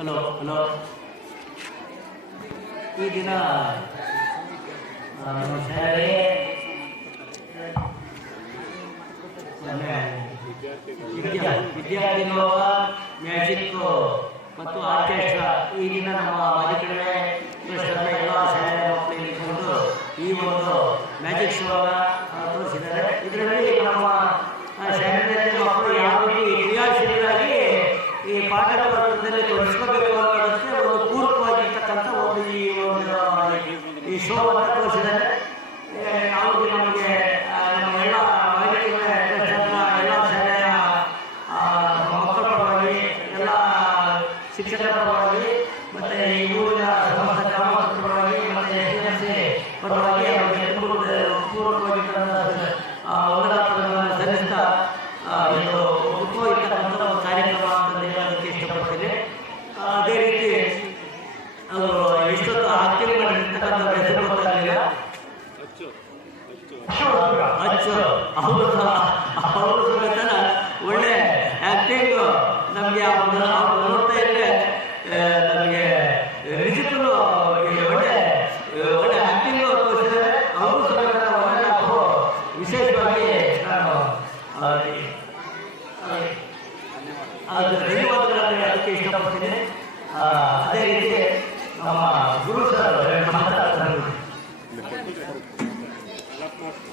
Hello hello. ಈ ದಿನ ನಮ್ಮ ಶಾಲೆಗೆ ವಿದ್ಯಾರ್ಥಿ ಲೋಕ ಮ್ಯಾಜಿಕ್ ಮತ್ತು ಆರ್ಕೆಸ್ಟ್ರಾ ಈ ದಿನ ನಮ್ಮ ಮಾದಿಕಡಿಮೆ ಟ್ರಸ್ಟ್ನ ಎಲ್ಲ ಶಾಲೆಯ ಮಕ್ಕಳು ಇಟ್ಕೊಂಡು ಈ ಒಂದು ಮ್ಯಾಜಿಕ್ ಶೋನ ತೋರಿಸಿದ್ದಾರೆ. ಇದರಲ್ಲಿ ನಮ್ಮ ಶಾಲೆಯಲ್ಲಿ ಮಕ್ಕಳು ಯಾವ ರೀತಿ ಕ್ರಿಯಾಶೀಲರಾಗಿ ಈ ಪಾಠದ ವರ್ಗದಲ್ಲಿ ತೊಡಗಿಸ್ಕೋಬೇಕು ಅನ್ನೋದಕ್ಕೆ ಒಂದು ಪೂರಕವಾಗಿರ್ತಕ್ಕಂಥ ಒಂದು ಈ ಶೋವನ್ನು ತೋರಿಸಿದ್ದಾರೆ. ಅವರು ನಮಗೆ ನಮ್ಮ ಎಲ್ಲ ಮಾದಿಕಡಿಮೆ ಟ್ರಸ್ಟ್ನ ಎಲ್ಲ ಶಾಲೆಯ ಮಕ್ಕಳ ಪರವಾಗಿ ಎಲ್ಲ ಶಿಕ್ಷಕರ ಪರವಾಗಿ ಮತ್ತು ಈ ಊರಿನ ಸಮಸ್ತ ಗ್ರಾಮಸ್ಥರ ಪರವಾಗಿ ಮತ್ತು SDMC ಪರವಾಗಿ ಅವರಿಗೆ ಪೂರ್ವಕವಾಗಿರ್ತಕ್ಕಂಥ ವಂದನಾಪಗಳನ್ನು ಸಲ್ಲಿಸ್ತಾ ಒಂದು ಉತ್ತಮವಾಗಿರ್ತಕ್ಕಂಥ ಒಂದು ಕಾರ್ಯಕ್ರಮ ಅಂತ ಹೇಳೋದಕ್ಕೆ ಇಷ್ಟಪಡ್ತೀನಿ. ಅದೇ ರೀತಿ ಅವರು ಇಷ್ಟೊತ್ತು ಆಕ್ಟಿಂಗ್ ಮಾಡಿರ್ತಕ್ಕಂಥ ಹೆಸರು ಗೊತ್ತಾಗಲಿಲ್ಲ. ಅವರು ಸಮೇತ ಒಳ್ಳೆ ಆ್ಯಕ್ಟಿಂಗ್ ನಮಗೆ ಅವ್ರನ್ನ ನೋಡ್ತಾ ಇದ್ದರೆ ನಮಗೆ ನಿಜಕ್ಕೂ ಒಳ್ಳೆ ಆ್ಯಕ್ಟಿಂಗ್ ತೋರಿಸಿದ್ದಾರೆ. ಅವರು ಸಮೇತ ನಾವು ವಿಶೇಷವಾಗಿ ನಾನು ಧನ್ಯವಾದಗಳನ್ನು ಹೇಳೋದಕ್ಕೆ ಇಷ್ಟಪಡ್ತೀನಿ. ಅದೇ ರೀತಿ ನಮ್ಮ ಗುರು ಸರ್ ಮಾತಾಡ್ತಾರೆ.